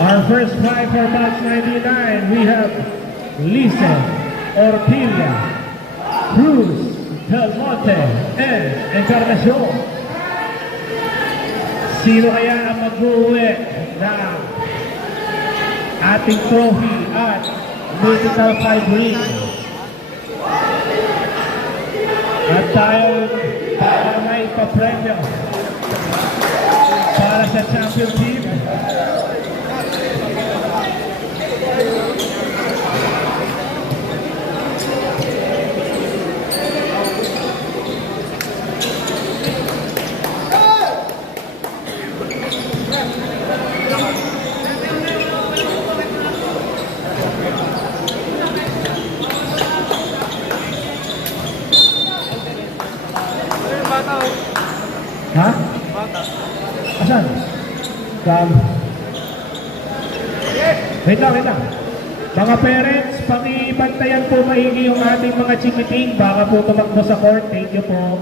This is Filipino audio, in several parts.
Our first fight for match 99, we have Lisa Ortilla, Cruz Del Monte, and Encarnacion. Sino kaya ang mag-uwi ng ating trophy at mythical fight ring? At tayo para may papremyo para sa champion team. Ha? Asan? Wait lang. Mga parents, pakibantayan po maigi yung ating mga chikiting. Baka po tumakbo sa court. Thank you po.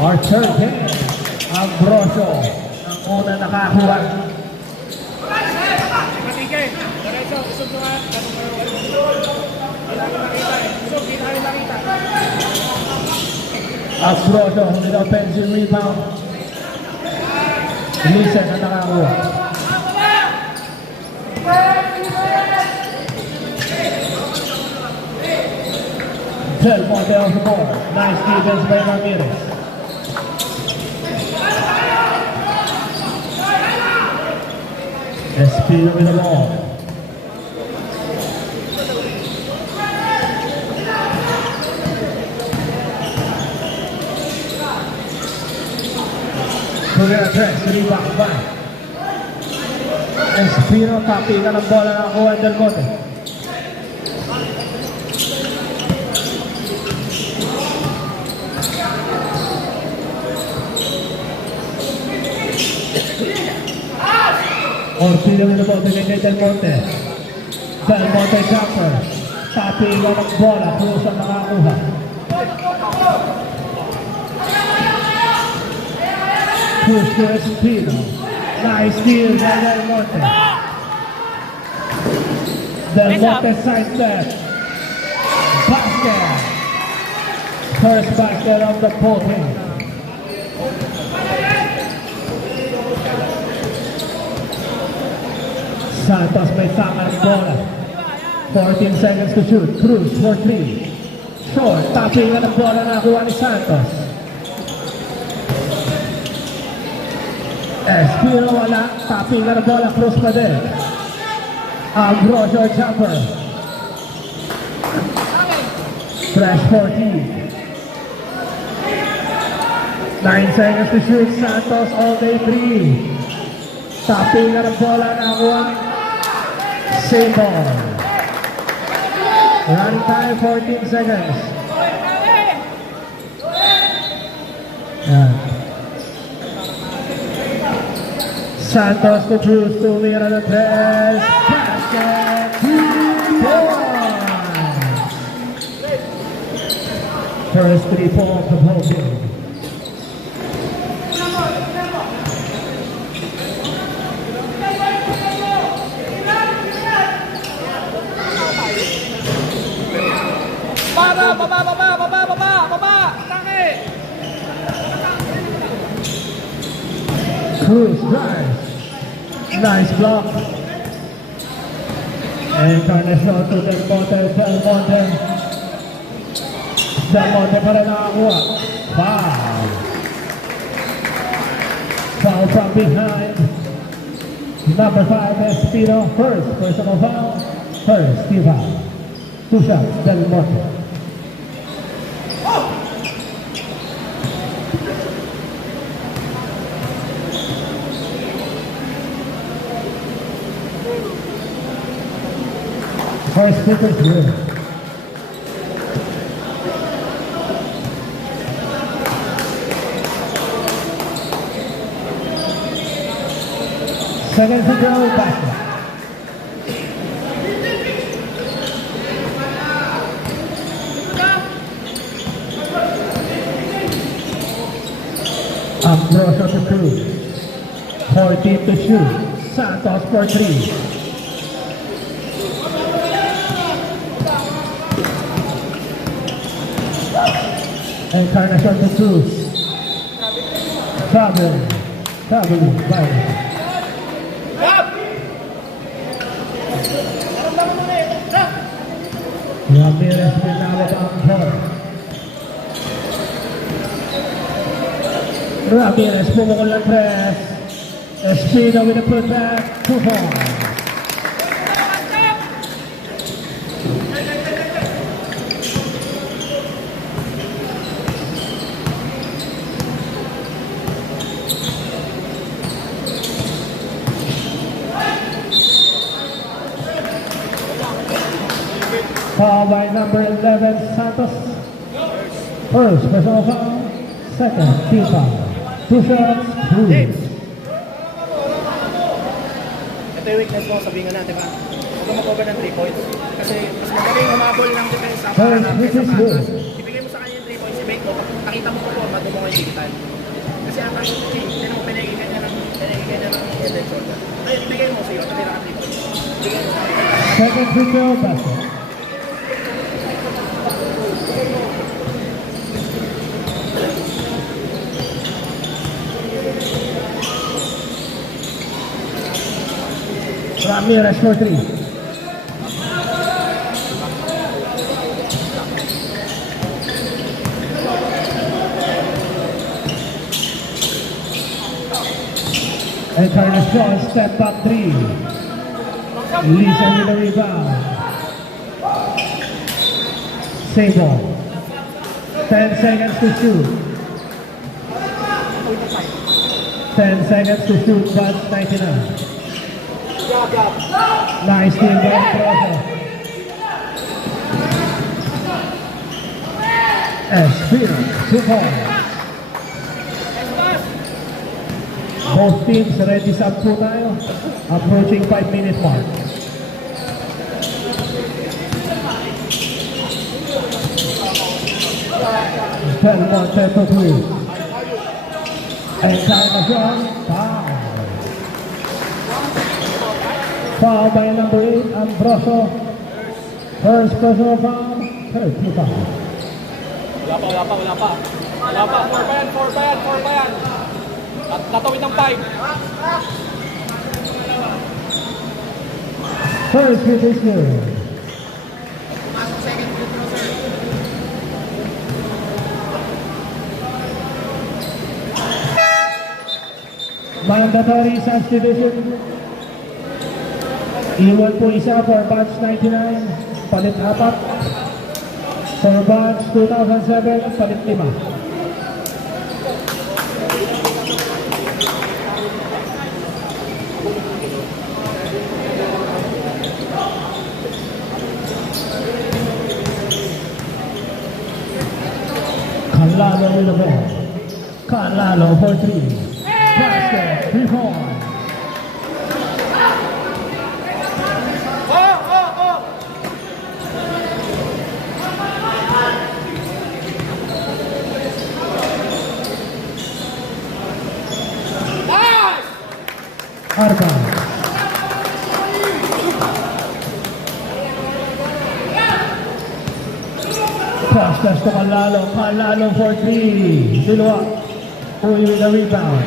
Our third game, Ambrosio. Ang una nakakuha. Ambrosio, with offensive rebound. Lisa na nakakuha. Del Monte on the board. Nice defense by Ramirez. Espino with the ball. Pagkakita press, rebound ba? Espino, tapingan ng bola na kuha Del Monte. Ortilla with the ball, binigay Del Monte. Del Monte jumper. Tapingan ng bola, Cruz ang nakakuha. Cruz to Espino. Nice steal by Del Monte. Del Monte side step. Basket. First basket of the ball game. Santos may tama ng bola. 14 seconds to shoot. Cruz for 3. Short. Tapingan ng bola na nakuha ni Santos. Espino wala. Tapingan ng bola. Cruz pa din. Ambrosio jumper. Fresh 14. 9 seconds to shoot. Santos all day 3. Tapingan ng bola na nakuha ni same ball. Running time 14 seconds. Santos to Cruz, tuloy na ng press. Basket. 2 points. First 3 points of the whole game. Baba! Tangi! Cruz drives. Nice block. Encarnacion to Del Monte. Del Monte pa rin nakakuha. Foul. Foul from behind. Number 5, Espino. First personal foul. First team foul. 2 shots, Del Monte. First Clippers win. Second to go, basket. Ambrosio to Cruz. 14 to shoot. Santos for 3. Encarnacion to Cruz. Traveling by Ramirez pinawag ang ball. Ramirez pumukol ng press. Espino with a putback. 2-4. Foul by number 11, Santos. First, personal foul. Second, team foul. 2 shots, Cruz. Ito yung weakness mo, sabihin nga natin ba? Huwag ka mag-over ng 3 points. Kasi mas magaling humabol ng defense para na sa patas. Ibigay mo sa kanya yung 3 points, i-make mo. Nakita mo po, mato mo kayo digital. Kasi ang kasi hindi mo pinagigay niya ng head and shoulder. Ay, ibigay mo sa iyo, kasi naka 3 points. Ibigay mo. Second free throw basket. Ramirez for 3. Encarnacion step back 3. Lisa with the rebound. Same ball. 10 seconds to shoot. 10 seconds to shoot, but 99. Nice steal by Ambrosio. Espino, 2 points. Both teams ready sa po tayo. Approaching 5-minute mark. Belmont to Cruz. Encarnacion, foul. Foul by number 8, Ambrosio. First personal foul, third team foul. Wala pa. 4 pa yan. At natawid ng 5. First free throw good. Mandatory substitution. Iwan po isa for batch 99, palit 4. For batch 2007, palit 5. Calalo with the ball. Calalo for 3. Basket, 3 points. Arba. Cross-pass to Calalo for 3. Silva, Uy with the rebound.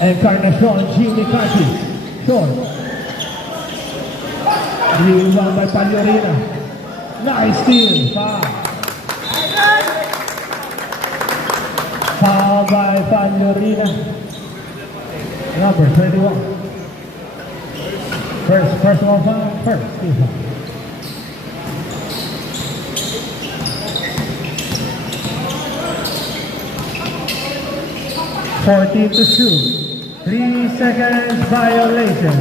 Encarnacion, Jimmy Cati, short. Rebound by Paliorina. Nice steal, foul. Foul by Paliorina. Number 21. First personal foul, first team foul. $14 to shoot. 3 seconds violation.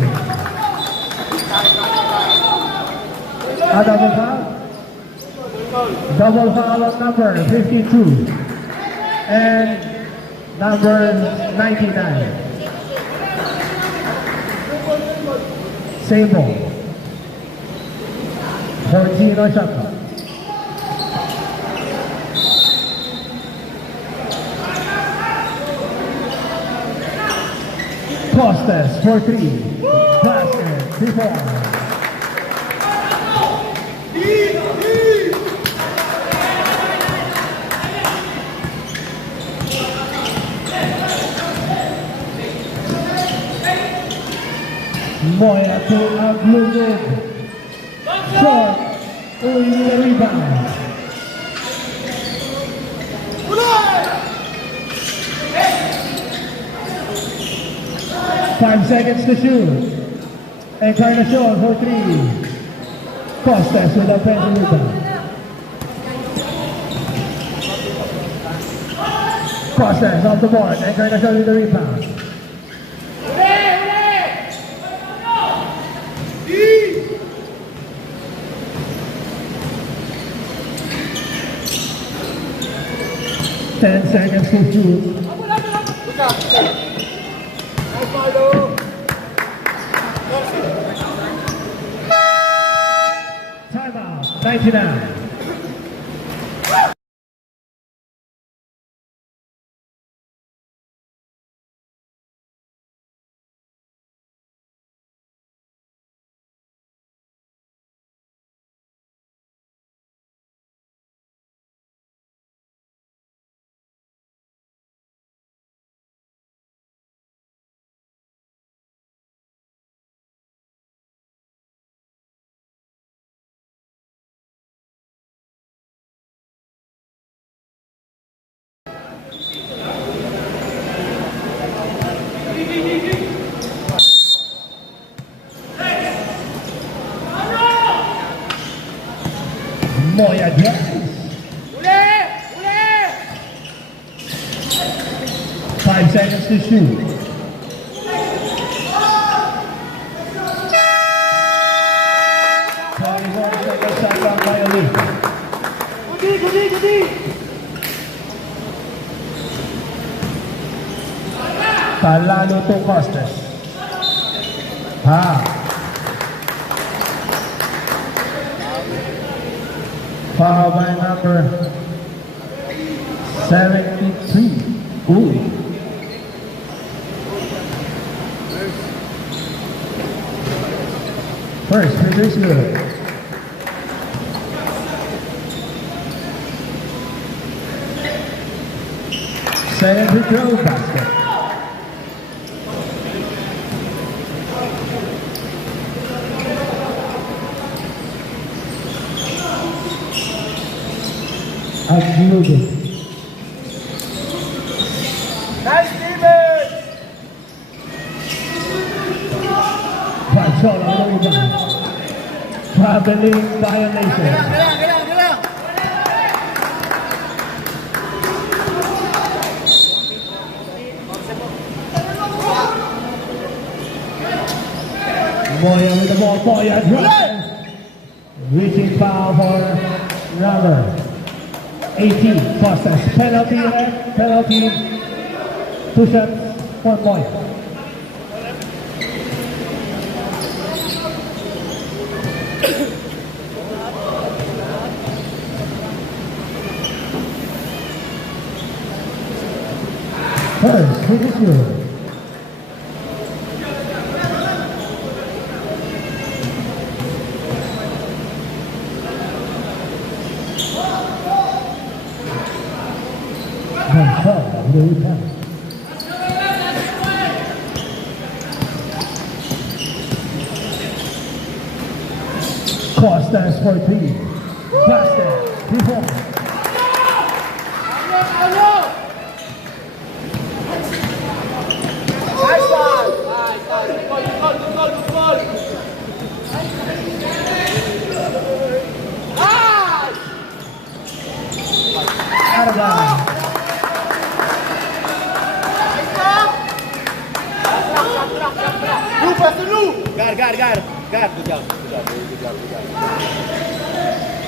A double foul. Double foul on number 52 and number 99. Same ball. 14 on shot clock. Costas for 3. Basket, 3-4. Moya to Aglugog. Short. Uli with the rebound. Five seconds to shoot. Encarnacion for 3. Costas with the offensive rebound. Costas off the board. Encarnacion with the rebound. 10 seconds to shoot. Timeout, 99. Moya drives. 5 seconds to shoot. Shot clock violation. Talano to Costas. Foul by number 73. Uli. First, free is good. Second free throw basket. Aglugog. Nice defense! Shot on the rebound. Traveling violation. Gala! Moya with the ball. Moya drives. Reaching foul for number 18. Costas. Penalty left. Penalty. 2 shots. 1 point. First, free is good. Costas for 3. Basket. 3-4. Out of bounds. Guard. Good job.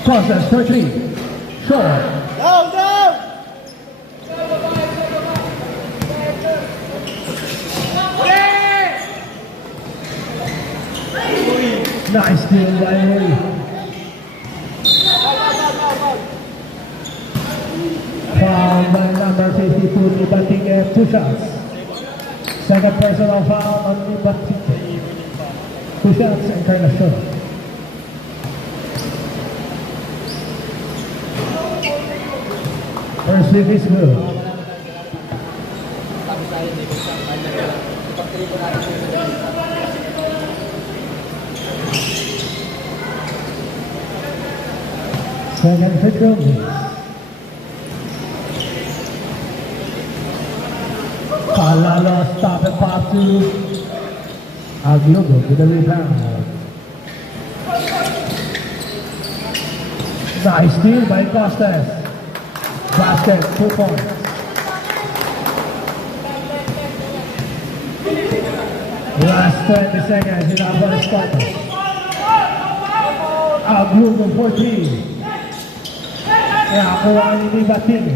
Costas for 3. Short. Down! Nice steal by Uri. 42, Libatique, 2 shots. Second personal foul on Libatique. 2 shots, Encarnacion. First hit is good. Second free throw. Palalo, stop and pop to Aglugo with the rebound. Nice steal by Costas. Basket, 2 points. Last 20 seconds in our first quarter. Aglugo 14. Nakakuha ni Libatique.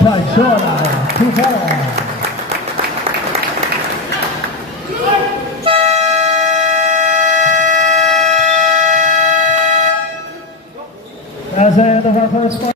Pachola, 2 points. That's the end of our first quarter.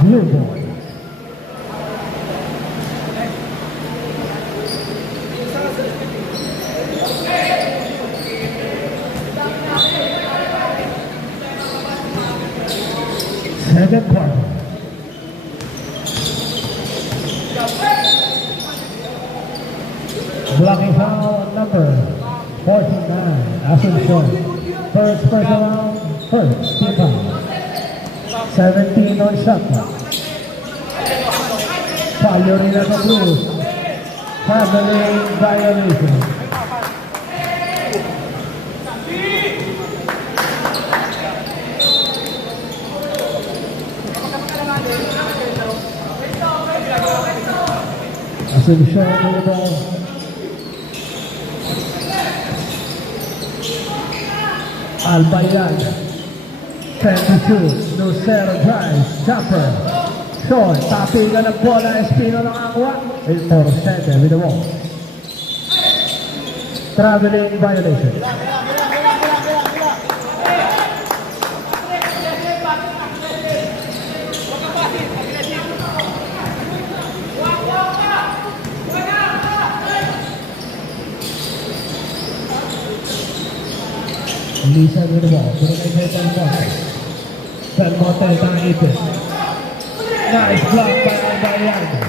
Blue boy. Second quarter. Blocking foul number 49. Asuncion. First round. First team foul. 17 on shot clock. Following at the Blues. Traveling violation. Asuncion with the ball. Albayad. 22, Lucero drives, jumper, short, tapi ka ng bola, Espino nakakuha, El Toro center with the ball. Traveling violation. Lisa with the ball, put it in the ball. Motel Tangites. Nice block by Albayad.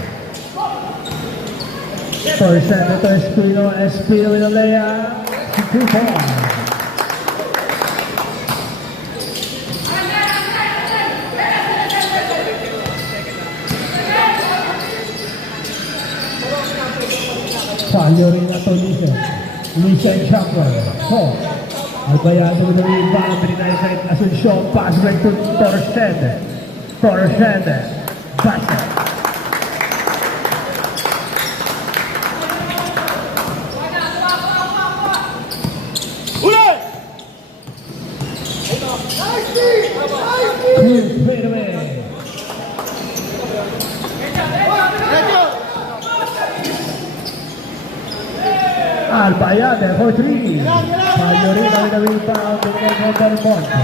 First Senator Espino with a layup. 2 points. Fallo rin na to Lisa and Chopper. 4. Albayad with the rebound, 39 seconds, Asuncion, pass back to Torresende. Basket. Clean fadeaway. Albayad for 3. Mayorina with the rebound to Del Monte.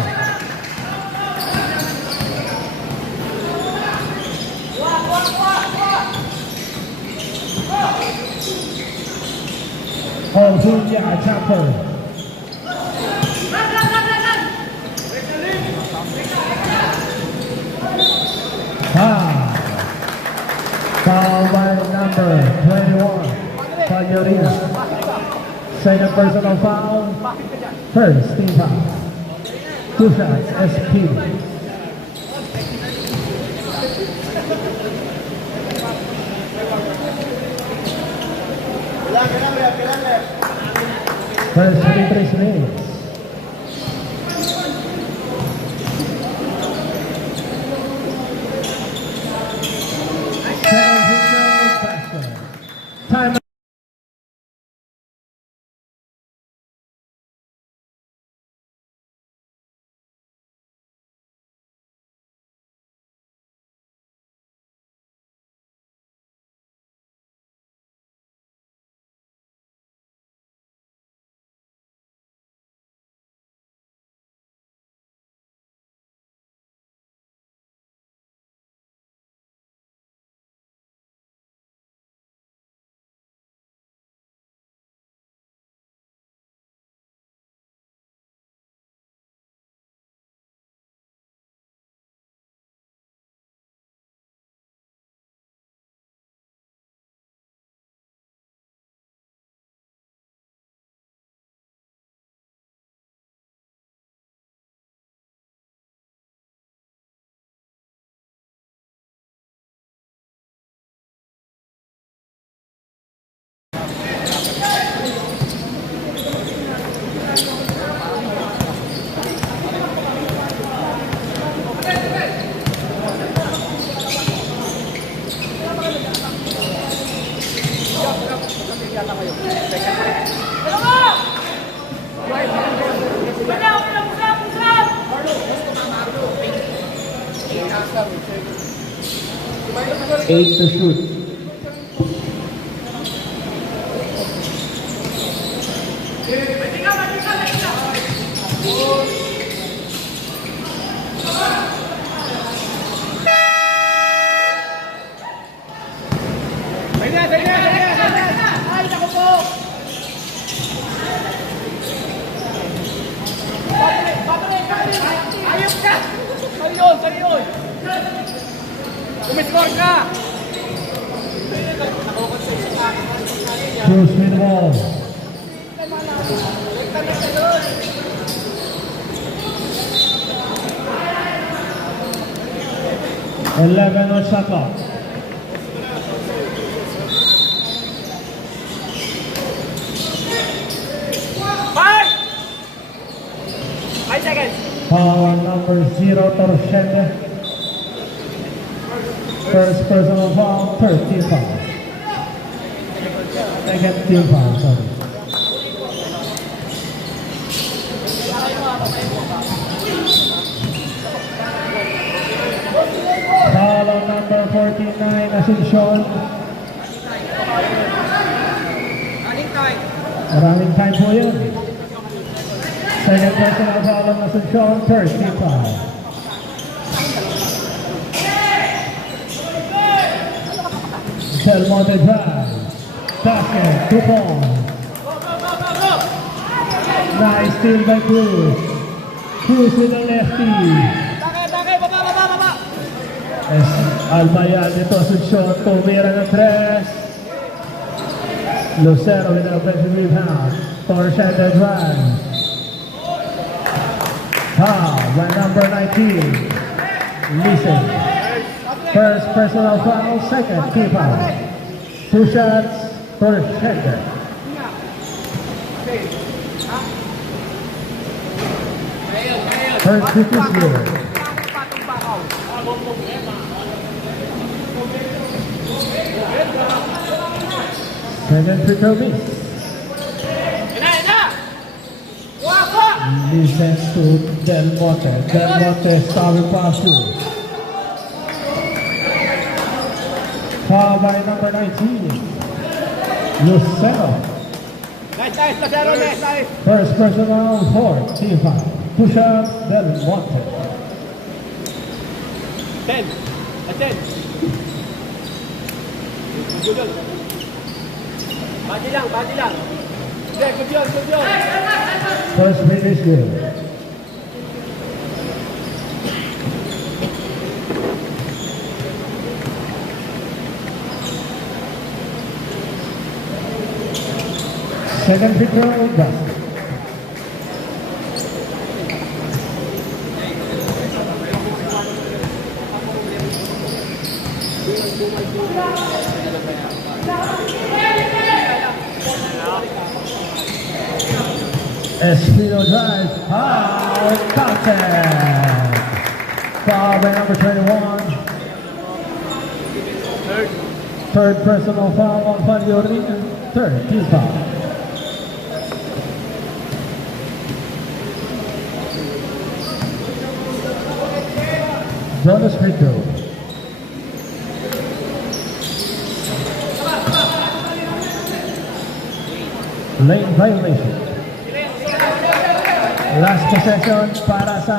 Julia Chapel. Foul by number 21, Mayorina. Second personal foul. First team foul. 2 shots, SP. First 23 minutes. Time. Eight to shoot. Ayos ka! Sariyon! Umiscore ka! Bruce with the ball. Eleven on shot clock. Five! 5 seconds. Foul number 0, Torshende. First personal foul, third team foul. Second team foul, sorry. Foul on number 49, Asuncion. Maraming time po yun. Second personal foul on Asuncion, third team foul. Del Monte drive. Basket, 2 points. Nice steal by Cruz. Cruz with the lefty. Baba! Es Albayad ito, Asuncion, tumira ng 3. Lucero with an offensive rebound. Torshende drive. Foul by number 19. Listen. First personal foul, second team foul. 2 shots for Schenker. First free throw good. Second free throw miss. Listen to Del Monte. Del Monte starting pass through. Foul by number 19. Lucero. Nice, Lucero, nice. First personal, fourth team foul. 2 shots, Del Monte. 10. Attend. Good yun. Bati lang. Okay, good yun. First finish good. Second free throw, basket. Espino drive, out, contact. Foul by number 21. Third personal foul on Fabio Rodriguez. Third team foul. Bonus free throw. Lane violation. Last possession para sa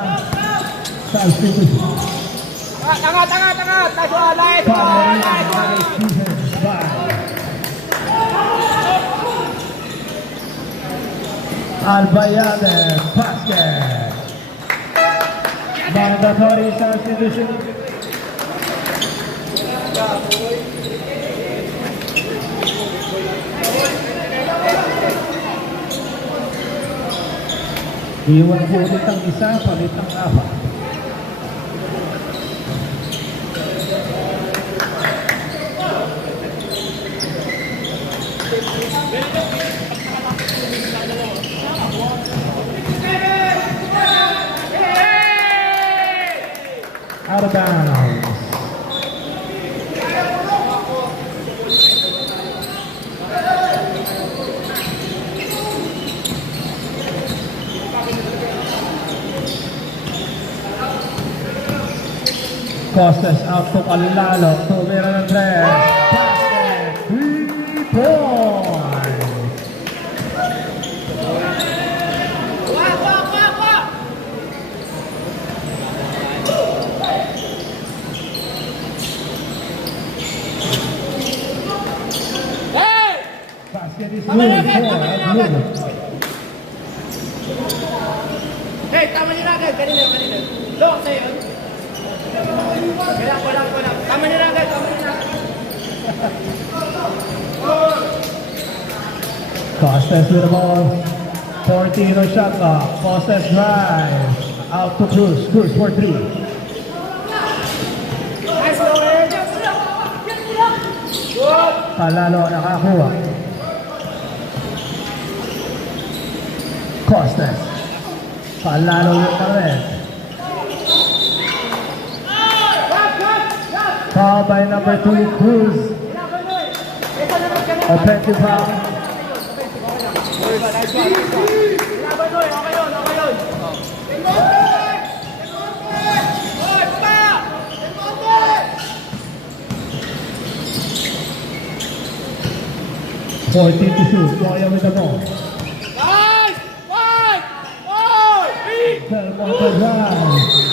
South City. Angat! Nice one! Nice Following one! by defense by Albayade basket. Mandatory substitution. Iwan po ulit ang isa, palit ang apat. Out of bounds. Costas out to Palilalo. Tumira ng tres. Basket. 3 points. Basket is good for Blue. Hey, tama niyo na agad. Kanina. Lock sa'yo. Wala. Tama niyo na agad. Costas with the ball. 14 on shot clock. Costas drive. Out to Cruz. Cruz for 3. Nice going. Good. Palalo nakakuha. Costas. Palalo yung pares. Foul by number 2, Cruz. Offensive foul. Nice one. Okay yun. Fourteen to shoot. Moya with the ball. Nice! 1! 4! 3! Belmonte drive.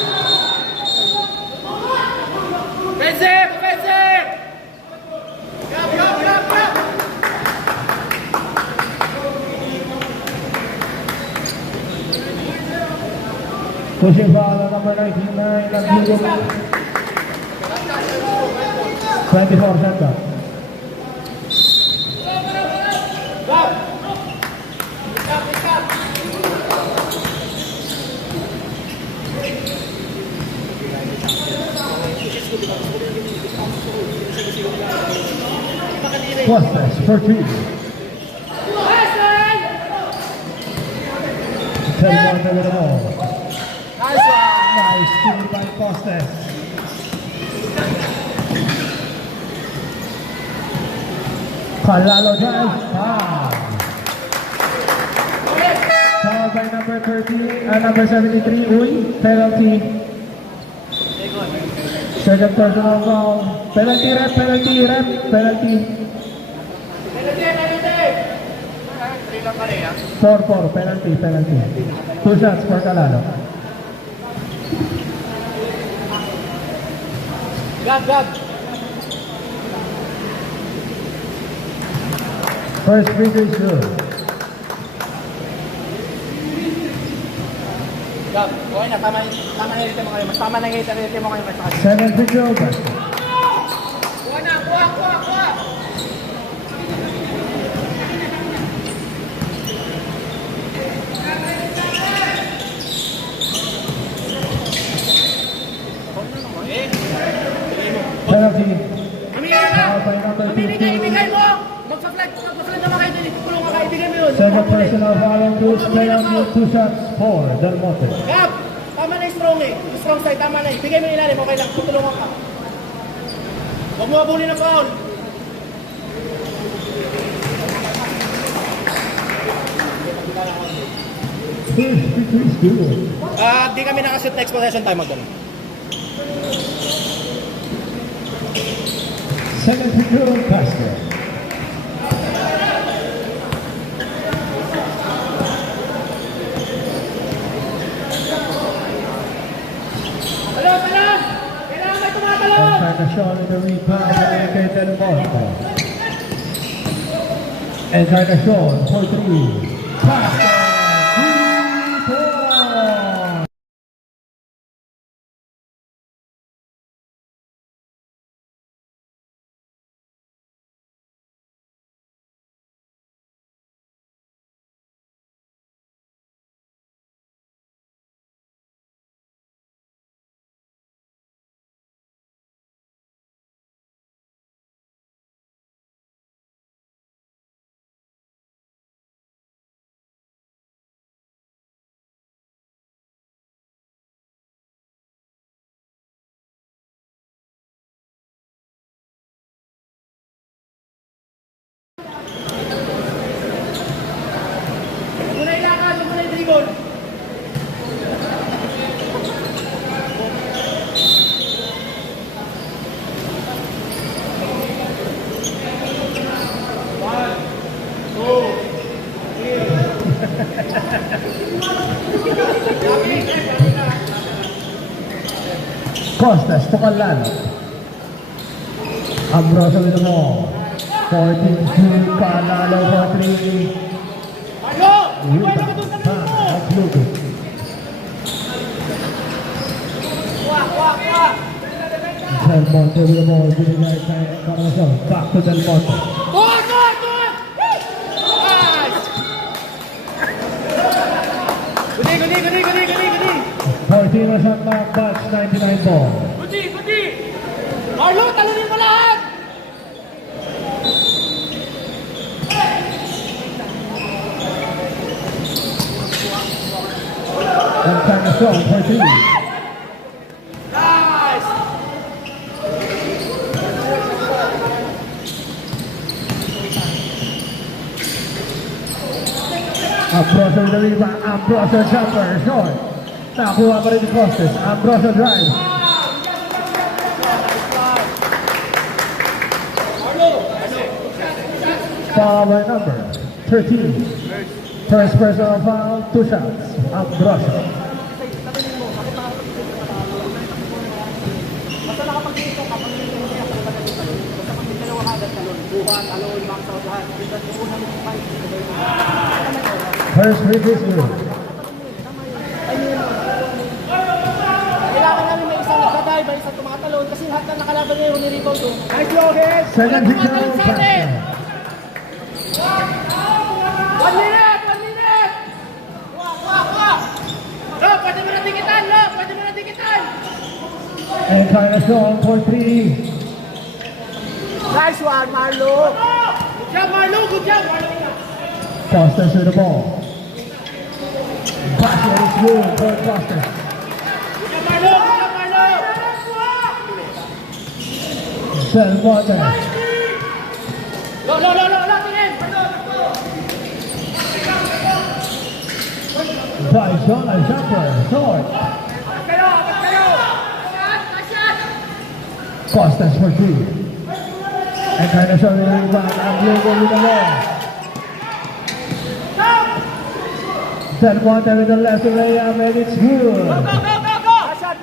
Offensive! Grab! Pushing foul on number 99 ng Blue. 24 seconds. Costas for 3. Belmonte with the ball. Nice one! Nice steal by Costas. Palalo drive. Foul. Foul by number 73, Uy. Penalty. Second personal foul. Penalty. Penalty! 3 lang kali, 4-4. Penalty. 2 shots for Calalo. Grab! First free throw is good. Grab! Okay na, tama na rin mo kayo. Mas tama na rin mo kayo. Second free throw. Kuha na! Penalty. by number Ibigay 15. mo! Magpa-flag naman kayo din. Tulong ka kayo, ibigay mo yun. Second personal foul on Bruce, penalty, 2 shots for Del Monte. Gab! Tama na yung strong eh. Yung strong side, tama na. Ibigay mo yung ilalim, okay lang. Tutulungan ka. Huwag mo abulin ng foul. First free throw. Di kami nakashoot next possession time mag ganun. Second free throw, basket. Talon! Kailangan may tumatalon! Encarnacion in the rebound by Del Monte. Encarnacion for 3. Basket! 3 points! Huwag mo na ilakad, huwag mo na i-dribble. Costas to Calano. Ambrosio with the ball. 14-2, Calano for 3. Ano? Iwan ako doon sa loob mo! That's Lucas. Kuha! Del Monte with the ball, giving right side, Encarnacion. Back to Del Monte. Good! Nice! Gudi! 14 on shot clock, Bucks 99 ball. Gudi! Marlo, talunin mo lahat! Encarnacion for 3. Nice! Ambrosio with the rebound, Ambrosio jumper, short. Nakuha pa rin ni Costas, Ambrosio drive. Foul by number 13. First personal foul, 2 shots. Ambrosio. Basta nakapag-dito ka, pag dito mo kaya pag dito talon. Basta pag may dalawa agad talon. Buha, talon, max out lahat. Basta yung una mo fight. First free throw. Kailangan namin may isang nagdadive, may isang tumatalon. Kasi lahat na nakalaban niya yung nirebound doon. Nice Logan! Second free throw, basket. 1 minute! Kuha! Lo, pwede mo na dikitan! Encarnacion for 3. Nice one, Marlo! Good job, Marlo! Costas with the ball. Basket is good for Costas. Marlo! Del Monte. Lo, tingin! By John, a jumper, short. Kayo! Costas for 3. Encarnacion with the rebound, Ambrosio with the ball. Del Monte with the left layup, and it's good.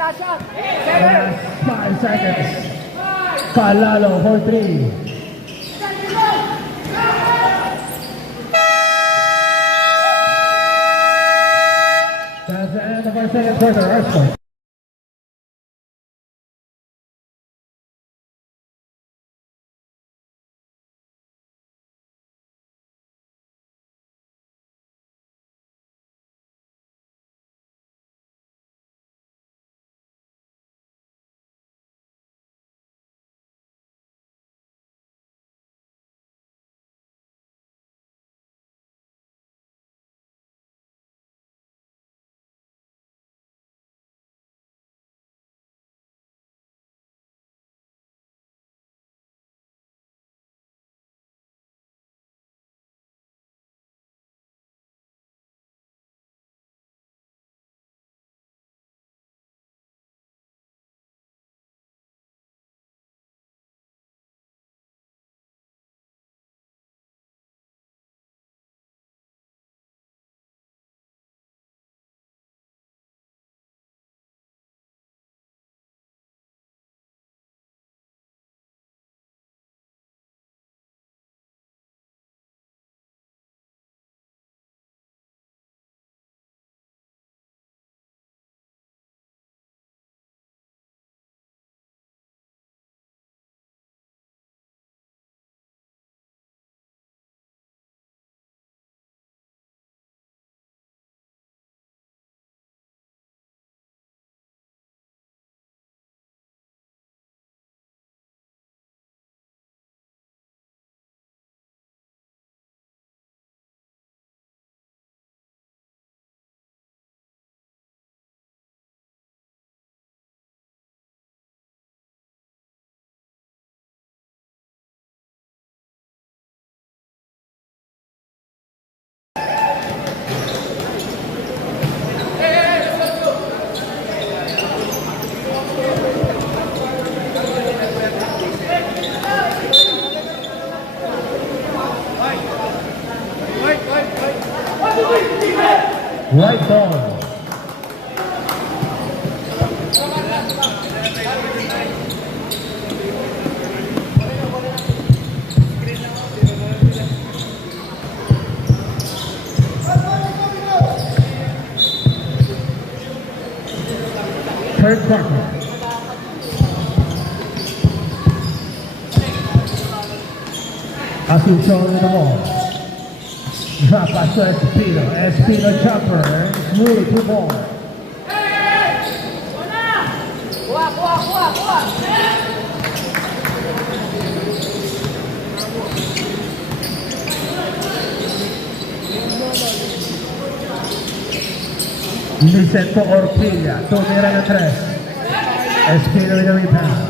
Last shot! Last 5 seconds. Calalo for 3. That's the end of our second quarter. Arsenal. third quarter. As you show in the wall. Drop pass to Espino. Espino jumper. Smooth to ball. Listen to Orpilla. Tumira ng tres. Espino with the rebound.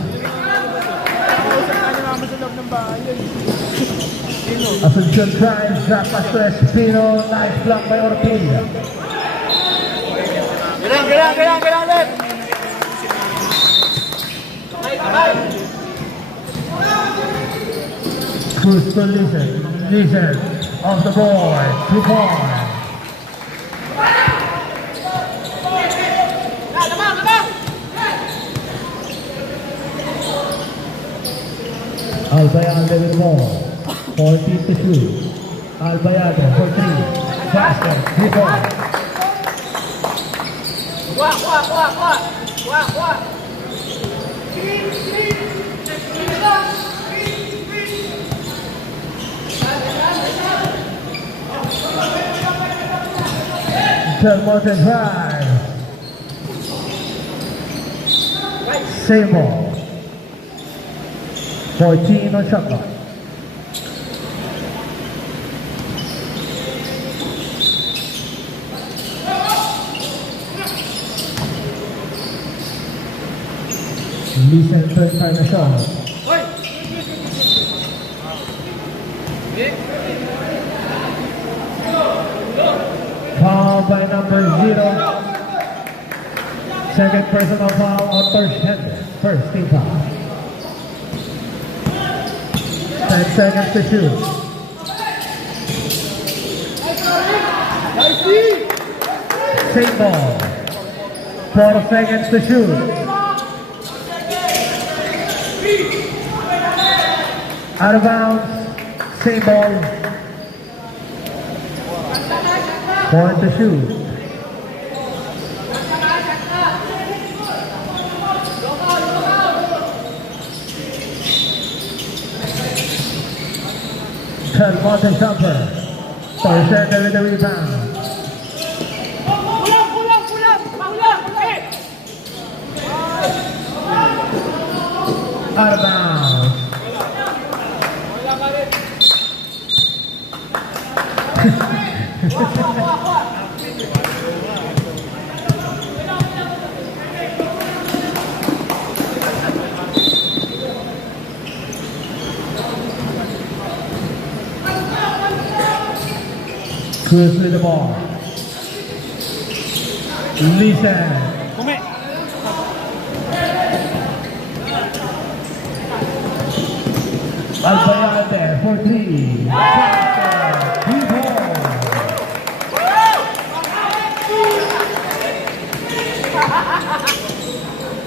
Asuncion drives, drop pass to Espino. Nice block by Orpilla. Gelang ulit! Cruz to Listen. Listen off the board. 2 points. Albayade with the ball. 14 to shoot. Albayade for 3. Basket. 3 points. Mountain drive. Same ball. 14 on shot clock. Listen third time na shot. Foul by number 0. Second personal foul on Torshender. First team foul. 10 seconds to shoot. Same ball. 4 seconds to shoot. Out of bounds. Same ball. 4 to shoot. Mountain jumper. Torshender with the rebound. Out of bounds. Cruz with the ball. Listen. Albayade for 3.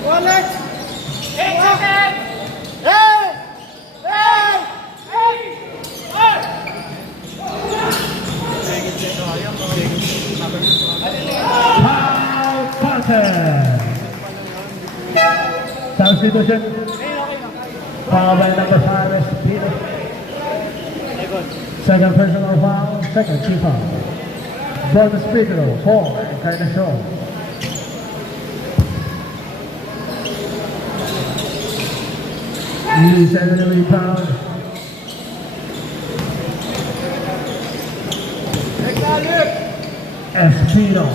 Wallet! Substitution. Foul by number 5, Espino. Second personal foul, second team foul. Bonus free throw, 4, and kind of show. Use the rebound. Espino.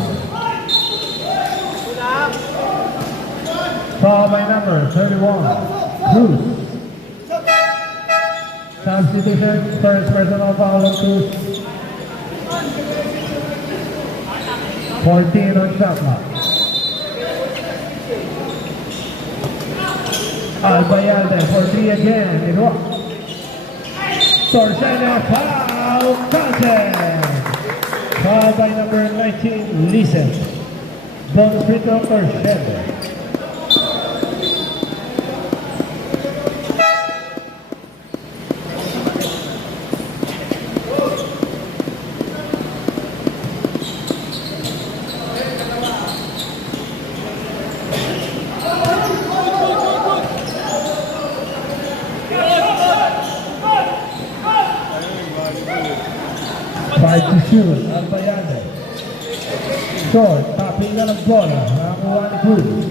Foul by number 31, Cruz. Substitution, first personal foul on Cruz. 14 on shot clock. Albayade for 3 again, it walks. Torshender foul, contest. Foul by number 19, Listen. Bonus free throw for Torshender. 5 to shoot. Albayade. Short. Tapping na ng bola. Nakakuha ni Cruz.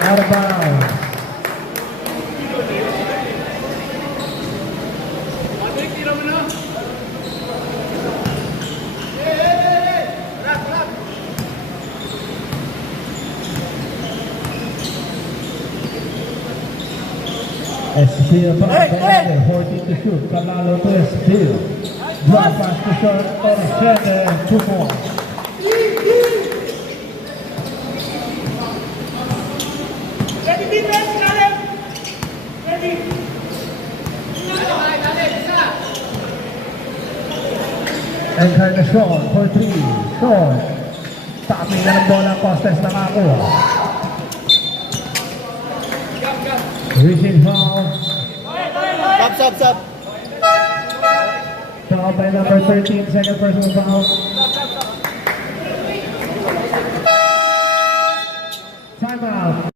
Out of bounds. Espil para Albayade. 14 to shoot. Panalo to Espil. Drop pass to short. Torres 2 points. Ready, defense, Caleb! Ready! Encarnacion for 3. Short. Tapping na ng bola. Costes nakakuha. Reaching foul. Sub. Foul by number 13. Second personal foul. Timeout.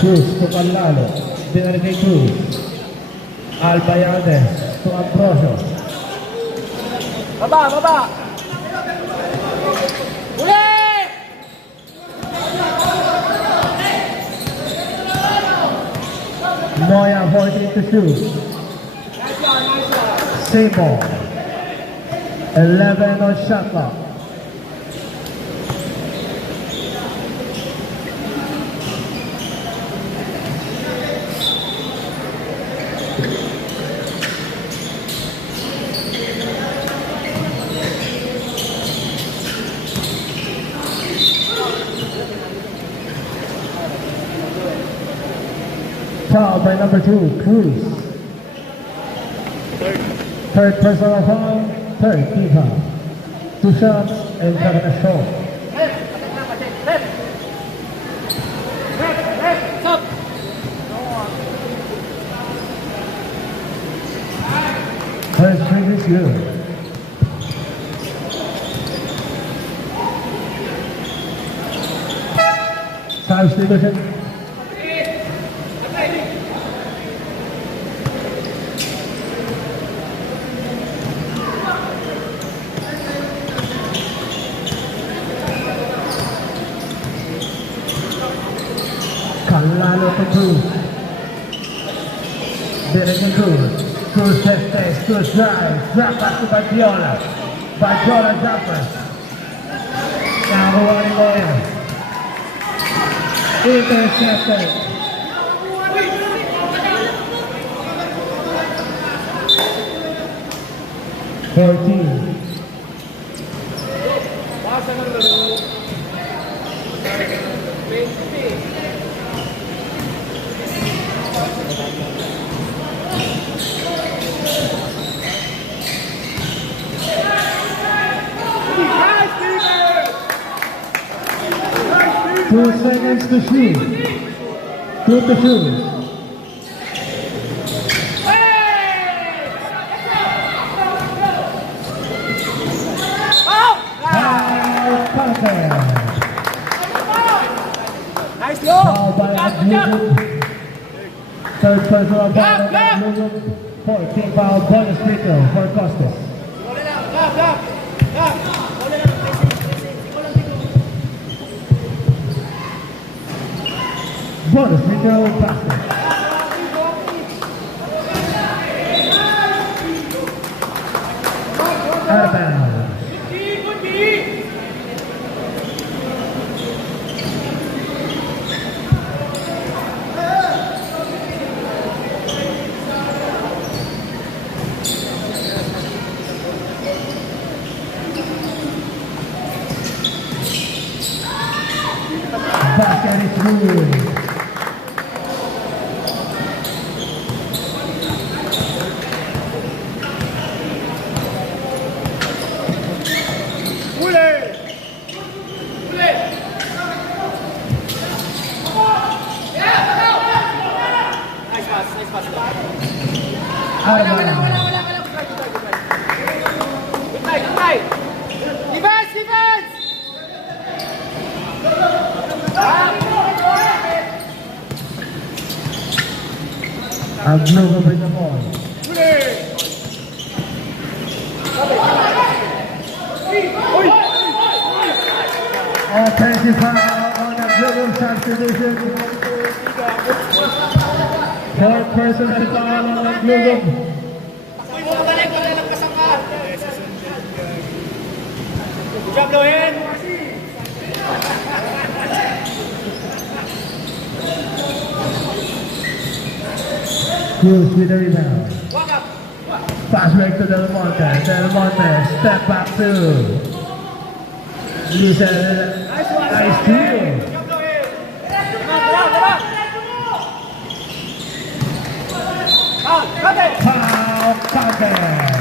Cruz to Panlalo. Dinari kay Cruz. Albayade to Ambrosio. Baba! Uli! Moya 14 to shoot. Same ball. 11 on shot clock. Foul by number 2, Cruz. Third personal foul, third key foul. 2 shots and Encarnacion. Stop! First string is good. Substitution. Panlalo to Cruz. Derek Cruz. Cruz test, Cruz drive. Drop back to Badiola. Badiola jumper. Nakakuha ni Moya. Intercepted. Pasa ng laro. 20. Two seconds to shoot. 2 to shoot. Foul contest. Nice go! Foul by Adlugo. Third personal foul by Adlugo. 14 foul bonus free throw for Costas. Gap! Gap! Wala lang, 3-6. Ikaw lang dito. Bonus free throw basket. Out of bounds. Basket is good. Nice pass. Out of bounds. Good night. Defense! Agloba with the ball. Offensive foul on Agloba substitution. Fourth personal foul on Agloba. Uy, mo magaling, wala lang kasangka. Good job, Lohen. Cruz with the rebound. Walk up. Pass back to Del Monte. Del Monte, step back two. Lose it. Nice steal. Good job, Lohen. Cut it. Foul, contact.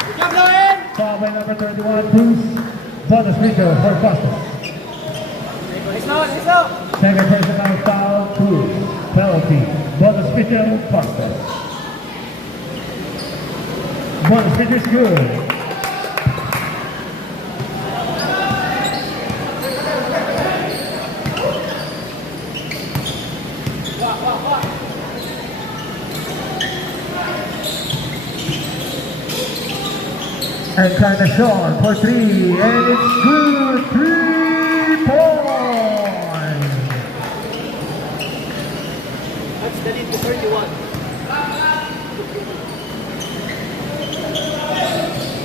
Good job, Lohen. Foul by number 31, Cruz. Bonus free throw for Costas. Nice now. Second personal foul, Cruz. Penalty. Bonus free throw, Costas. Bonus free throw is good. And kind of short for three, and it's good. 3 points. That's the lead to 31.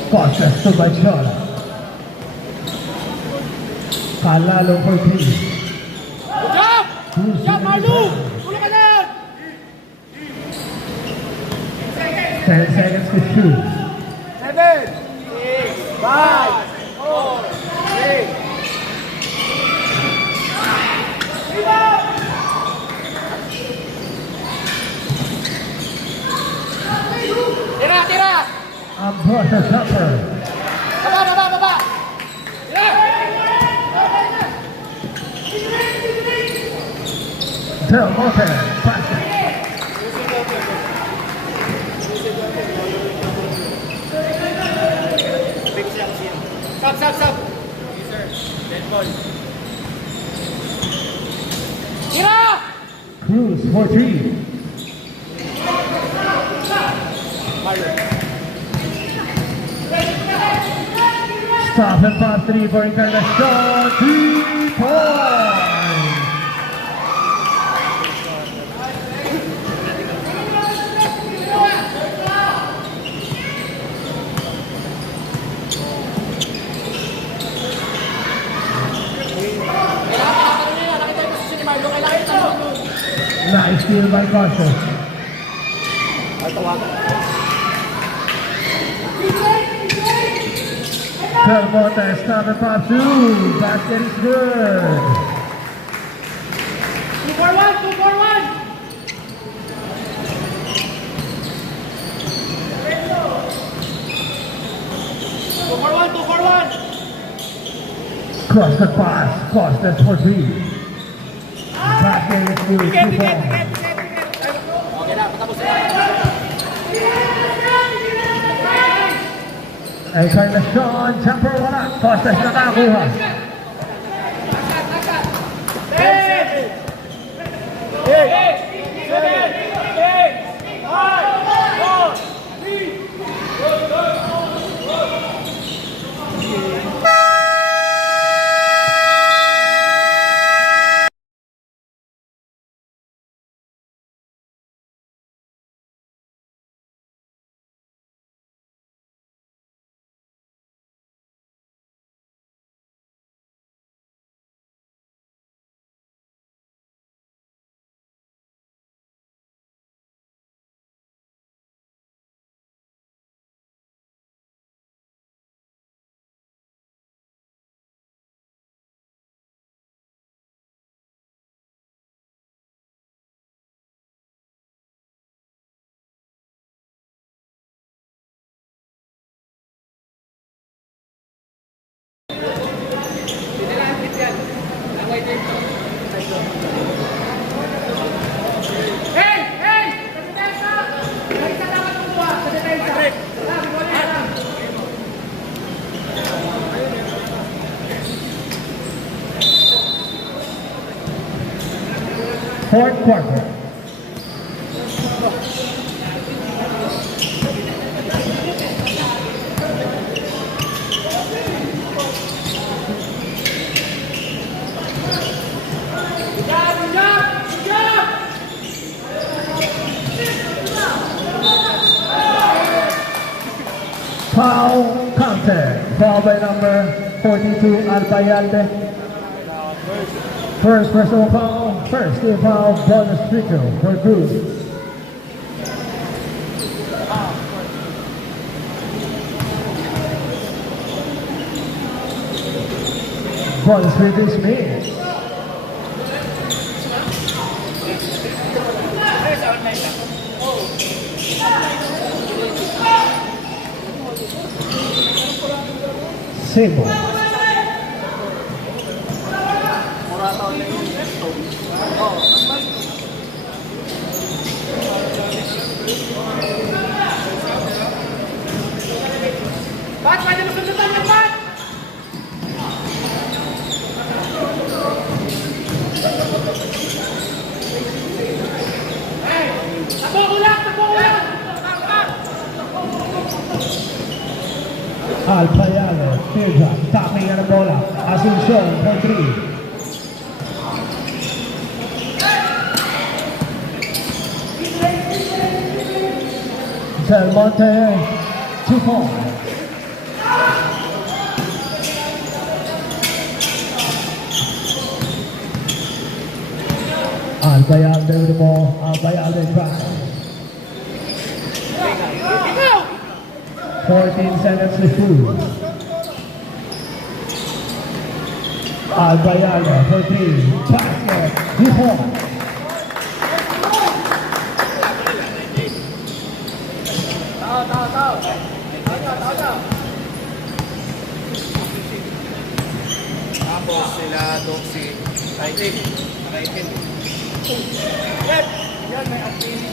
Costas to Bachola. Kalalo for three. Good job! Good job, Marlu! Tulong ka na! 10 seconds to shoot. 7, 6, 5, 4, 3. Tira! Ambrosia Jumper. Baba! Del Monte. Basket. Stop! Dead ball. Tira! Cruz for three. Stop and pass three for Encarnacion. 3 points. Nice steal by Costas. Del Monte, stop and pass two. Basket is good. 2 for 1! 2 for 1! Cross the pass. Costas for three. Basket is good. 2 points. Okay na, patapos na. Encarnacion, jumper wala. Costas nakakuha. 10, 9, 8, 7, 6, 5, 4, 3. Pinilantit yan. Ang white tape. Hey! Hey! Sa detensa! May isa dapat kumuha sa detensa. Wala lang. Fourth quarter. Good job! Good job! Good job! Foul contact. Foul by number 42, Albayalde. First personal foul. First team foul, bonus free throw for Cruz. Bonus free throw is made. Sable. Pat, pwede mo sundutan yan, Pat! Hey! Takbo ko lang! Takbo ko lang! Albayalde, teardrop, tapping ang bola. Asuncion for 3. Del Monte, 2-4. Albayalde with the ball. Albayalde drive. 14 seconds to shoot. Albayalde for 3. Basket. 2-4. Tapos sila doon si Kaitin. Kaitin. Yep! Yan, may activity.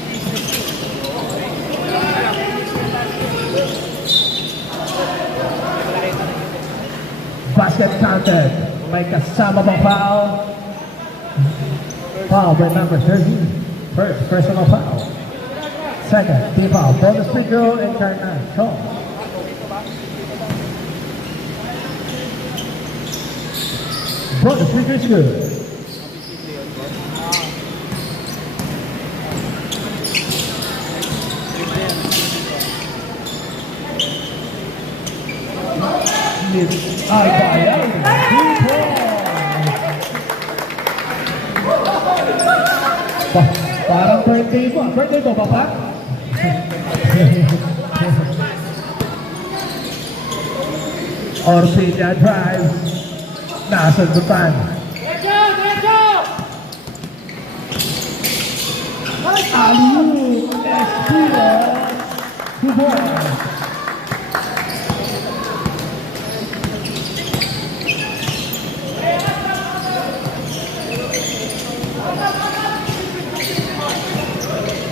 Basket counted. May kasama bang foul? Foul by number 13. First personal foul. Second, team foul. Bonus free throw and turn 9. Show. Bonus free throw is good. Albayalde. Parang birthday mo. Birthday mo, Papa? Orpilla drive. Nasa depan. Diretso! Diretso! Aliu Espino. Subon.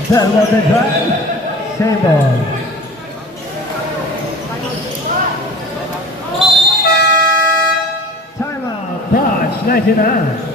That was the drive. Same ball. Timeout. Bosch 99.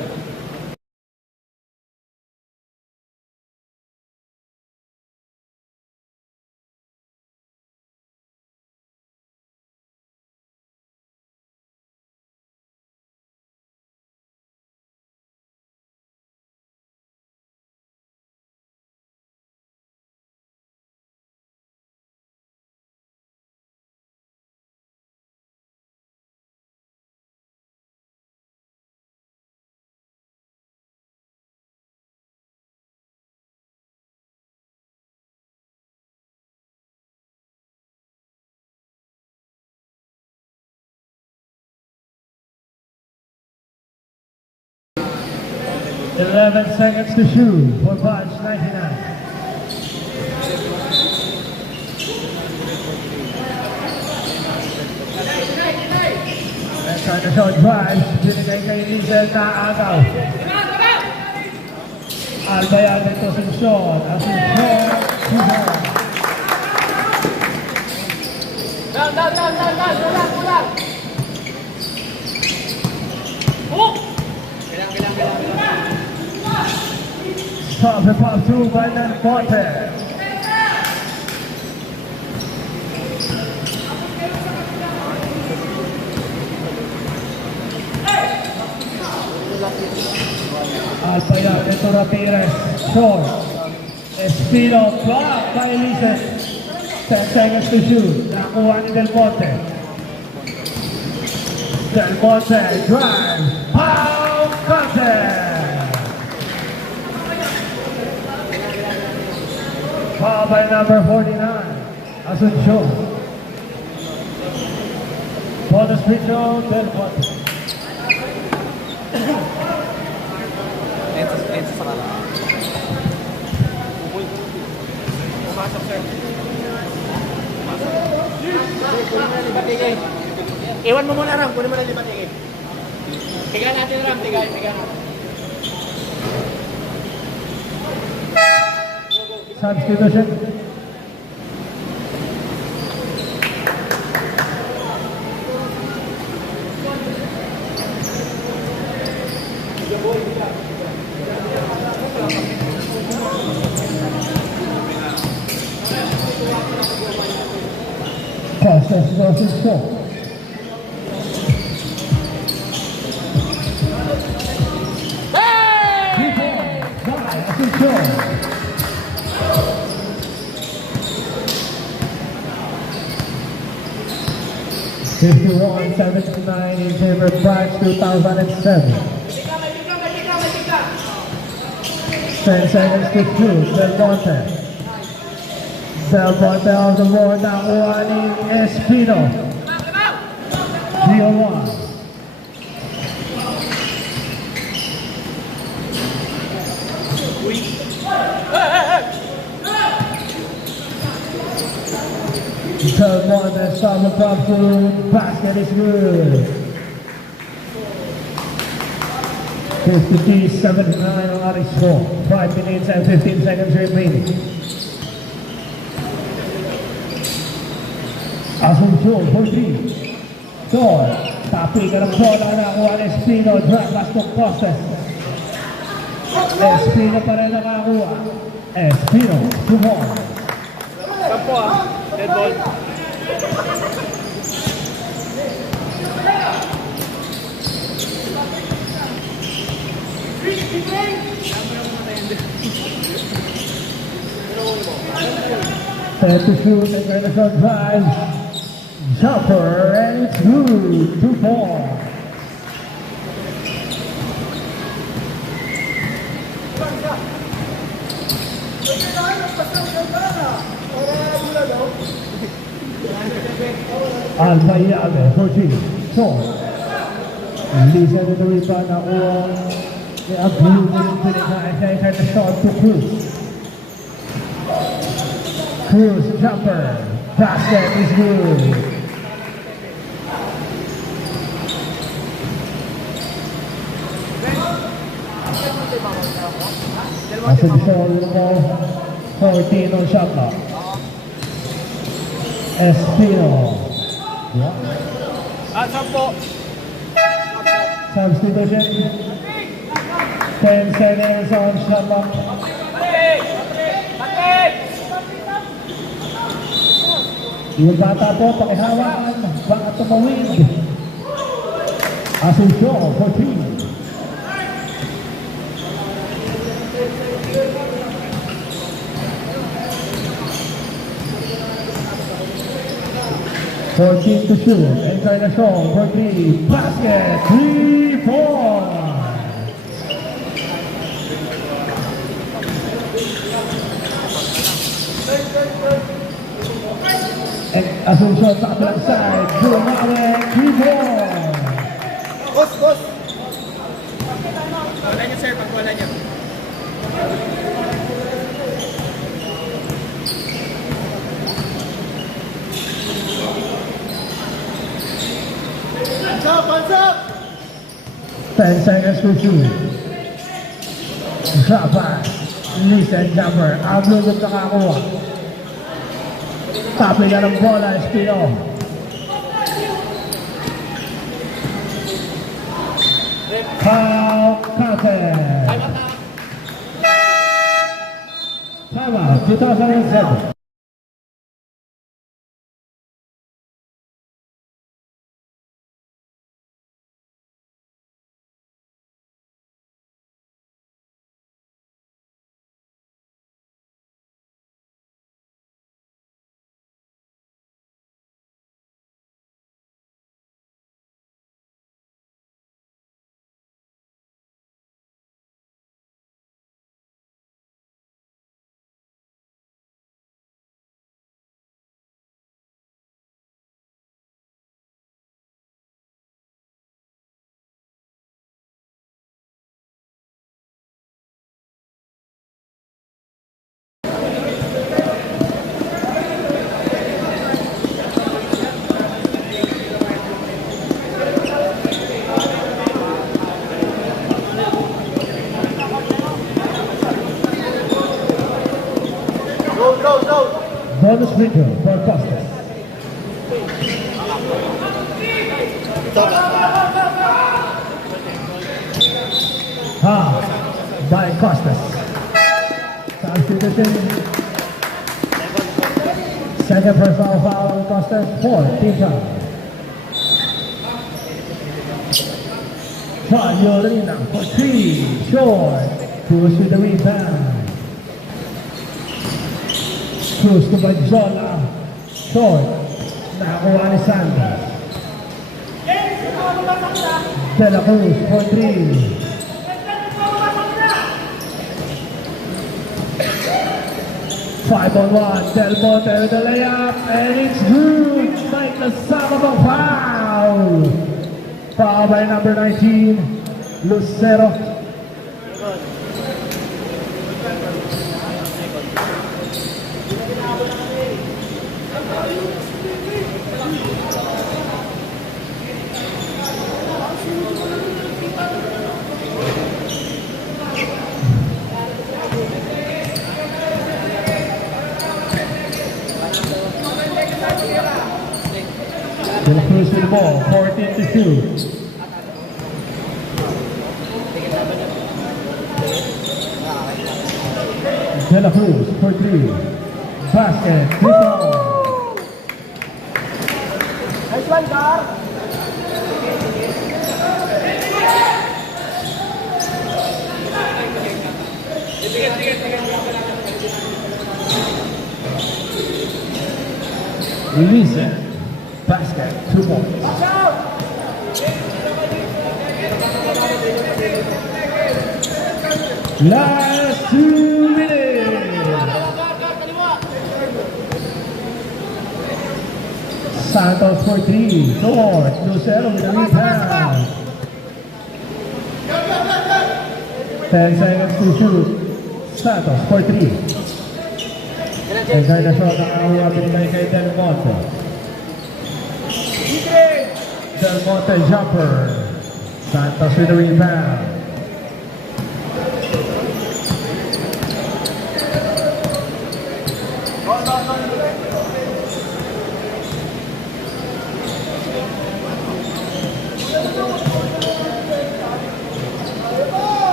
Eleven seconds to shoot for Bosch 99. That's our Anderson drives, binigay kay Lizel na agaw. Albayan ito si Sean. Asuncion, Sean. Kulang. Stop the pop to Brendan Forte. Albayan ito Ramirez. Sean. Espino block by Lizel. 10 seconds to shoot. Nakuha ni Del Monte. Del Monte drive. Pow! Contest! Foul by number 49. Asuncion. Bonus free throw, Del Monte. Enzo sa kala. Pumasok, sir. Iwan mo muna, Ram. Kunin mo na lipat tigil. Tiga natin, Ram. Tiga natin. Substitution. Costas versus Shaw. Asuncion. Fifty-one, 79 in favor of Price 2007. 10 seconds to shoot. Del Monte. Del Monte on the board. Nakuha ni Espino. 3-1. Del Monte from the top to basket is good. 53-79 on our score. 5 minutes and 15 seconds remaining. Asuncion, 14. Door. Tapi ka ng bola na kuha ni Espino. Drive last to process. Espino pa rin nakakuha. Espino, 2 more. Sampo, dead ball. Set to shoot and going to shot drive. Jumper and it's good. 2-4. Albayade, 14. Short. Lisa with the rebound. Nakuha ni Abdul pinikain kay the shot to Cruz. Cruz jumper. Basket is good. Asuncion with the ball. 14 on shot clock. Espino. Sampo. Substitution. 10 seconds on shot clock. Yung bata po, pakihawakan, baka tumawid. Asuncion, 14. Fourteen to shoot. Encarnacion for 3. Basket. 3-4. And Asuncion sa kabilang side. Bumawi. 3-4. Boss. Wala niyo, sir. Pag wala niyo. Hands up! 10 seconds to shoot. Drop back. Listen, jumper. Ang lugod nakakuha. Tapi na ng bola, Espino. Foul contest. Time out, 2007. Bonus window for Costas. By Costas. Substitution. Second personal foul on Costas for team foul. Fayolina for 3, short. Cruz with the rebound. Cruz to Bajola. Short. Nakakuha ni Sanders. De La Cruz for 3. 5-on-1, Del Monte with the layup, and it's good. Like the sound of a foul. Foul by number 19, Lucero. De La Cruz with the ball, 14 to shoot. De La Cruz for 3. Basket, 3 ball. Nice one, Gar. Release it. Basket, 2 points. Watch out! Last 2 minutes. Santos for 3. Short. Lucero with the rebound. 10 seconds to shoot. Santos for 3. And kind of shot nakakuha binigay kay Del Monte. Del Monte jumper. Santos with the rebound.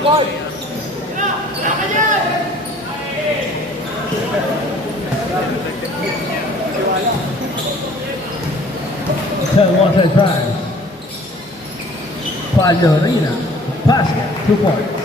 Go! Del Monte drives. Fayolina. Basket, 2 points.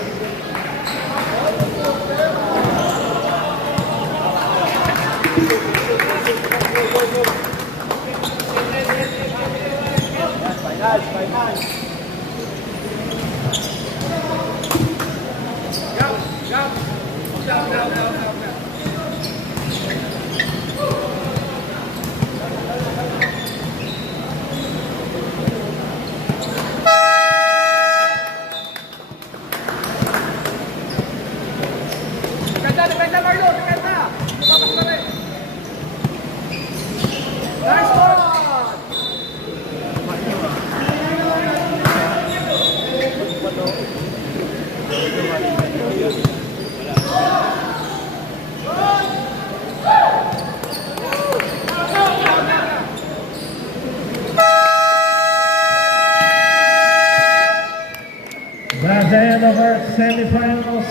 At the end of our semifinals,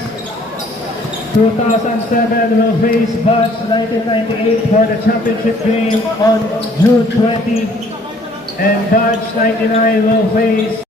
2007 will face Budge 1998 for the championship game on June 20. And Budge 99 will face